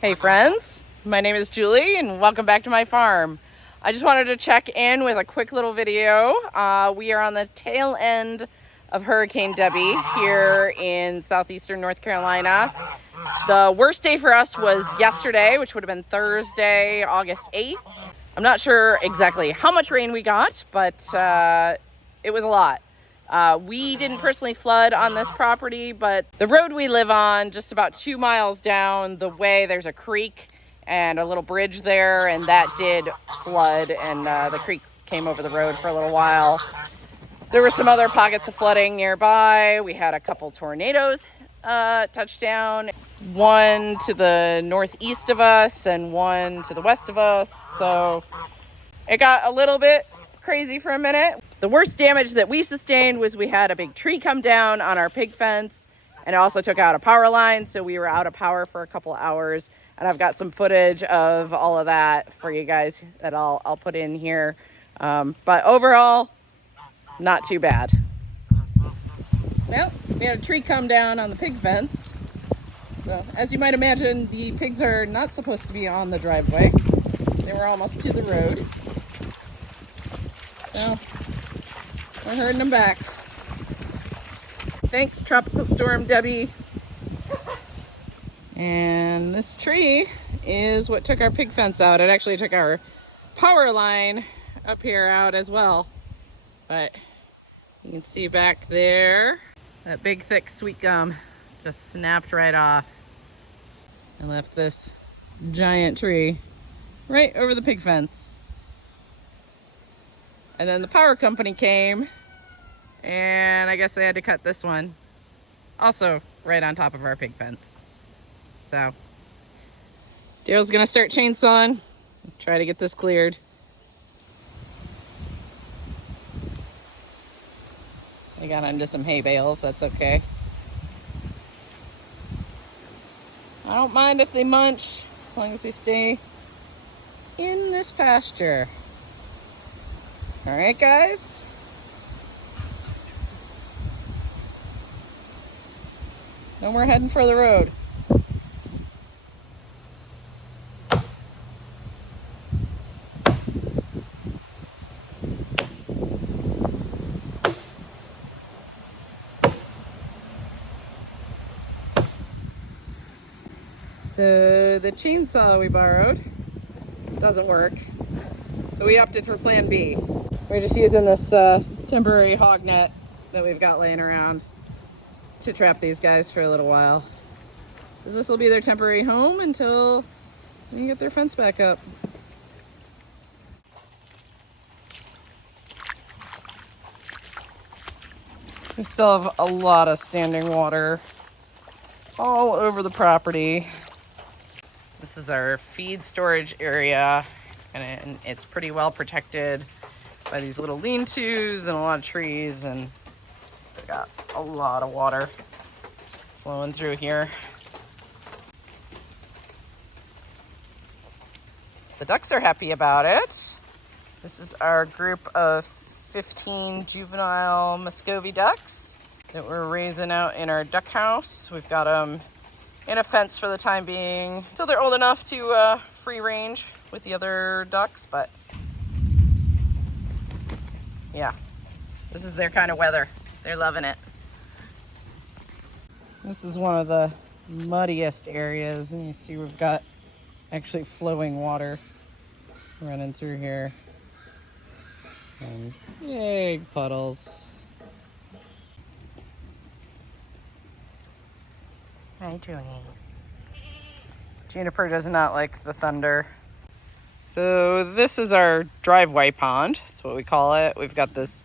Hey friends, my name is Julie and welcome back to my farm. I just wanted to check in with a quick little video. We are on the tail end of Hurricane Debby here in southeastern North Carolina. The worst day for us was yesterday, which would have been Thursday, August 8th. I'm not sure exactly how much rain we got, but it was a lot. We didn't personally flood on this property, but the road we live on, just about 2 miles down the way, there's a creek and a little bridge there, and that did flood, and the creek came over the road for a little while. There were some other pockets of flooding nearby. We had a couple tornadoes touch down, one to the northeast of us and one to the west of us, so it got a little bit crazy for a minute. The worst damage that we sustained was we had a big tree come down on our pig fence, and it also took out a power line, so we were out of power for a couple hours. And I've got some footage of all of that for you guys that I'll put in here. But overall, not too bad. Well, we had a tree come down on the pig fence. So, as you might imagine, the pigs are not supposed to be on the driveway. They were almost to the road. So, we're herding them back. Thanks, Tropical Storm Debby. And this tree is what took our pig fence out. It actually took our power line up here out as well. But you can see back there, that big thick sweet gum just snapped right off and left this giant tree right over the pig fence. And then the power company came, and I guess they had to cut this one also right on top of our pig fence. So Daryl's gonna start chainsawing, try to get this cleared. I got into some hay bales, that's okay. I don't mind if they munch, as long as they stay in this pasture. All right, guys. No more heading for the road. So the chainsaw we borrowed doesn't work, so we opted for plan B. We're just using this temporary hog net that we've got laying around to trap these guys for a little while. So this will be their temporary home until they get their fence back up. We still have a lot of standing water all over the property. This is our feed storage area, and it's pretty well protected by these little lean-tos and a lot of trees, and still got a lot of water flowing through here. The ducks are happy about it. This is our group of 15 juvenile Muscovy ducks that we're raising out in our duck house. We've got them in a fence for the time being until they're old enough to free range with the other ducks, but yeah, this is their kind of weather. They're loving it. This is one of the muddiest areas, and you see we've got actually flowing water running through here. And big puddles. Hi, Junie. Juniper does not like the thunder. So this is our driveway pond. That's what we call it. We've got this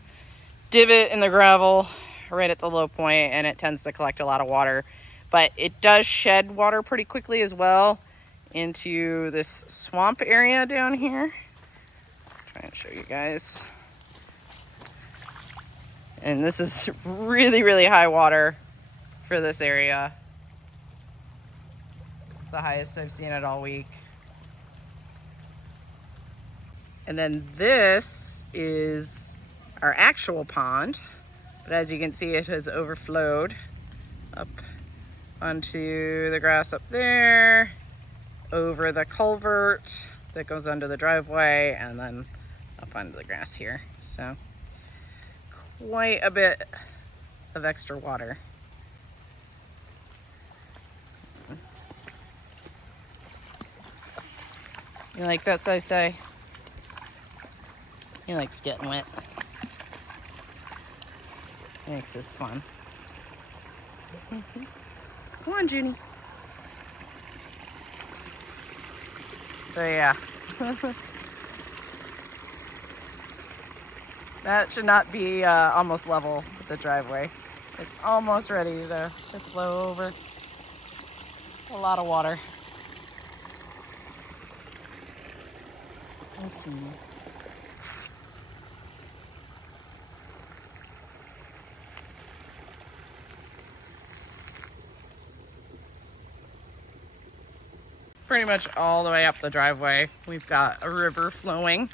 divot in the gravel right at the low point, and it tends to collect a lot of water. But it does shed water pretty quickly as well into this swamp area down here. Trying to show you guys. And this is really, really high water for this area. It's the highest I've seen it all week. And then this is our actual pond But as you can see, it has overflowed up onto the grass up there, over the culvert that goes under the driveway, and then up onto the grass here. So quite a bit of extra water. You like that, Sai? He likes getting wet. He makes this fun. Come on, Junie. So yeah. That should not be almost level with the driveway. It's almost ready to flow over. A lot of water. Let's see. Pretty much all the way up the driveway, we've got a river flowing,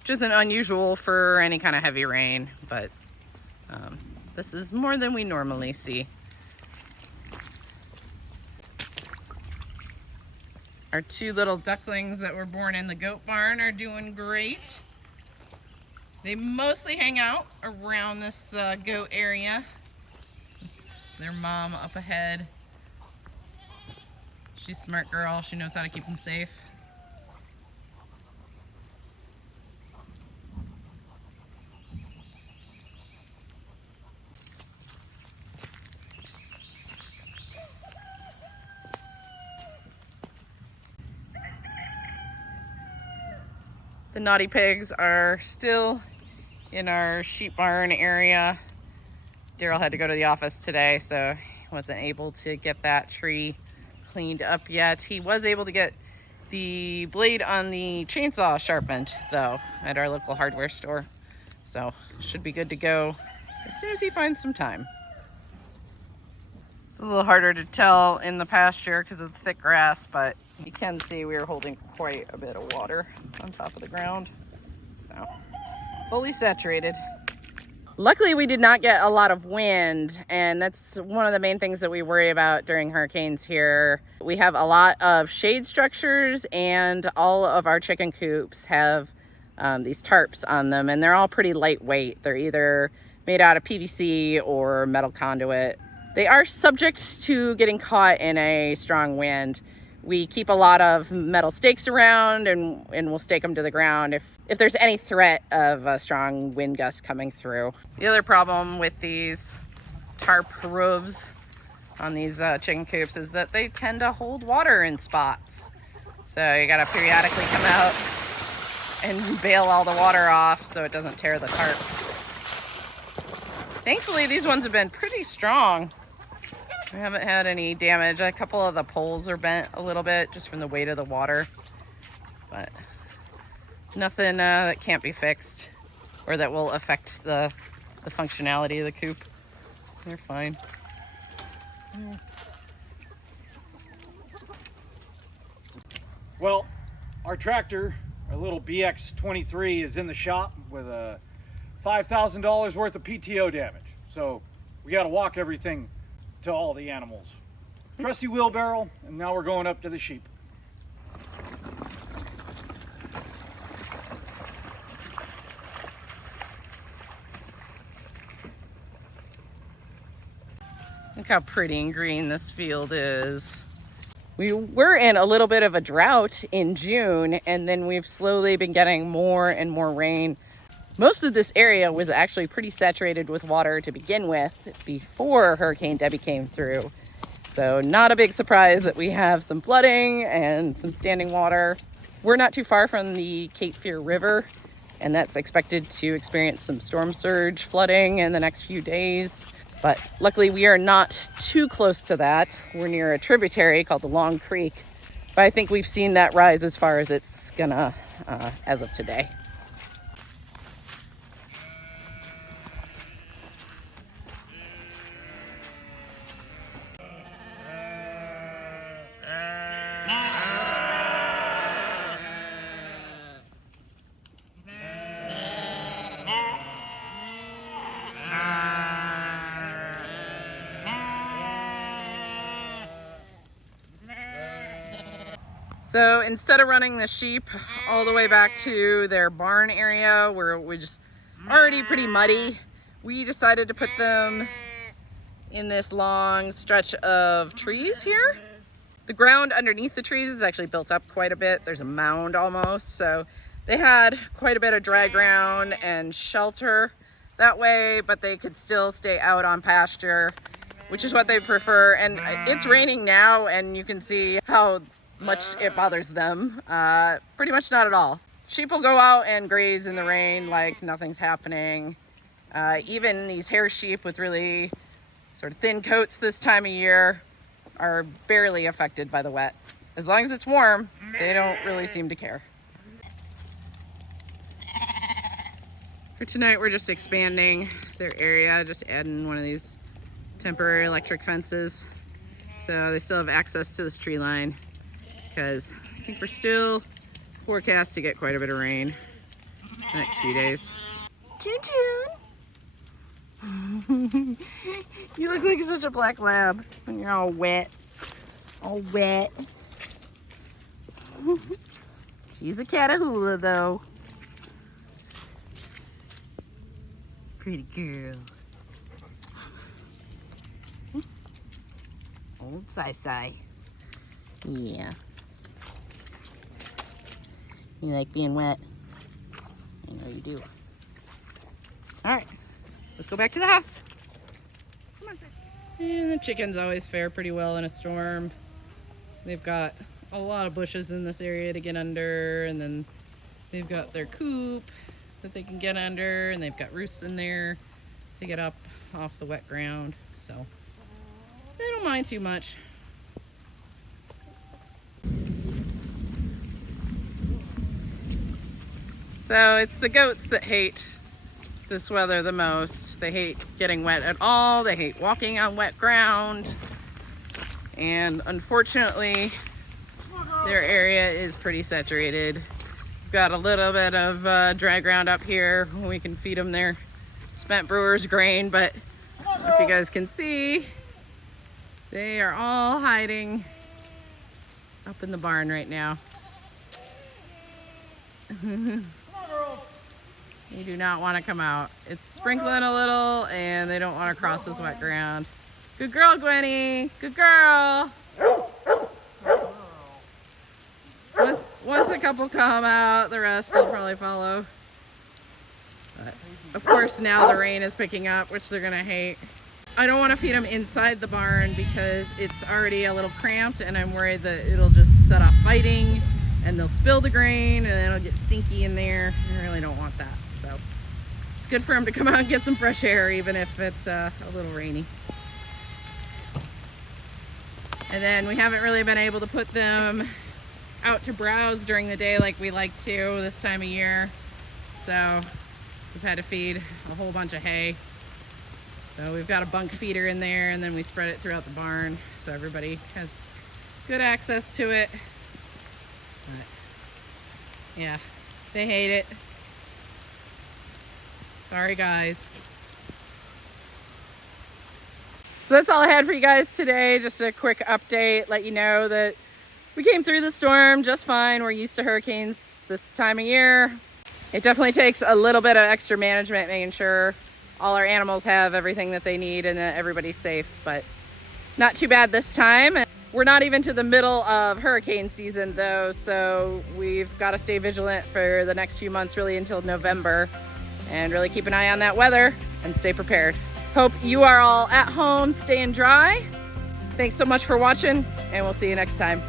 which isn't unusual for any kind of heavy rain, but this is more than we normally see. Our two little ducklings that were born in the goat barn are doing great. They mostly hang out around this goat area. It's their mom up ahead. She's a smart girl. She knows how to keep them safe. The naughty pigs are still in our sheep barn area. Daryl had to go to the office today, so he wasn't able to get that tree cleaned up yet. He was able to get the blade on the chainsaw sharpened though at our local hardware store, so should be good to go as soon as he finds some time. It's a little harder to tell in the pasture because of the thick grass, but you can see we are holding quite a bit of water on top of the ground, so fully saturated. Luckily, we did not get a lot of wind, and that's one of the main things that we worry about during hurricanes here. We have a lot of shade structures, and all of our chicken coops have these tarps on them, and they're all pretty lightweight. They're either made out of PVC or metal conduit. They are subject to getting caught in a strong wind. We keep a lot of metal stakes around, and we'll stake them to the ground if there's any threat of a strong wind gust coming through. The other problem with these tarp roofs on these chicken coops is that they tend to hold water in spots. So you gotta periodically come out and bail all the water off so it doesn't tear the tarp. Thankfully, these ones have been pretty strong. We haven't had any damage. A couple of the poles are bent a little bit just from the weight of the water, but nothing that can't be fixed or that will affect the functionality of the coop. They're fine. Well, our tractor, our little BX23, is in the shop with a $5,000 worth of PTO damage. So we got to walk everything to all the animals. Trusty wheelbarrow, and now we're going up to the sheep. Look how pretty and green this field is. We were in a little bit of a drought in June, and then we've slowly been getting more and more rain. Most of this area was actually pretty saturated with water to begin with before Hurricane Debbie came through. So not a big surprise that we have some flooding and some standing water. We're not too far from the Cape Fear River, and that's expected to experience some storm surge flooding in the next few days. But luckily we are not too close to that. We're near a tributary called the Long Creek, but I think we've seen that rise as far as it's gonna as of today. So instead of running the sheep all the way back to their barn area where we just already pretty muddy, we decided to put them in this long stretch of trees here. The ground underneath the trees is actually built up quite a bit. There's a mound almost, so they had quite a bit of dry ground and shelter that way, but they could still stay out on pasture, which is what they prefer. And it's raining now, and you can see how much it bothers them. Pretty much not at all. Sheep will go out and graze in the rain like nothing's happening. Even these hair sheep with really sort of thin coats this time of year are barely affected by the wet. As long as it's warm, they don't really seem to care. For tonight, we're just expanding their area, just adding one of these temporary electric fences. So they still have access to this tree line, because I think we're still forecast to get quite a bit of rain the next few days. June June! You look like such a black lab when you're all wet. All wet. She's a Catahoula though. Pretty girl. Old Sai. Yeah. You like being wet? I know you do. Alright, let's go back to the house. Come on, sir. And the chickens always fare pretty well in a storm. They've got a lot of bushes in this area to get under, and then they've got their coop that they can get under, and they've got roosts in there to get up off the wet ground, so they don't mind too much. So it's the goats that hate this weather the most. They hate getting wet at all. They hate walking on wet ground. And unfortunately, their area is pretty saturated. We've got a little bit of dry ground up here. We can feed them their spent brewer's grain, but if you guys can see, they are all hiding up in the barn right now. You do not want to come out. It's sprinkling a little and they don't want to cross this wet ground. Good girl, Gwenny. Good girl. Once a couple come out, the rest will probably follow. But of course now the rain is picking up, which they're gonna hate. I don't want to feed them inside the barn because it's already a little cramped, and I'm worried that it'll just set off fighting and they'll spill the grain and then it'll get stinky in there. I really don't want that. So it's good for them to come out and get some fresh air, even if it's a little rainy. And then we haven't really been able to put them out to browse during the day like we like to this time of year. So we've had to feed a whole bunch of hay. So we've got a bunk feeder in there, and then we spread it throughout the barn so everybody has good access to it. But yeah, they hate it. Sorry, guys. So that's all I had for you guys today. Just a quick update, let you know that we came through the storm just fine. We're used to hurricanes this time of year. It definitely takes a little bit of extra management, making sure all our animals have everything that they need and that everybody's safe, but not too bad this time. We're not even to the middle of hurricane season though, so we've got to stay vigilant for the next few months, really until November, and really keep an eye on that weather and stay prepared. Hope you are all at home, staying dry. Thanks so much for watching, and we'll see you next time.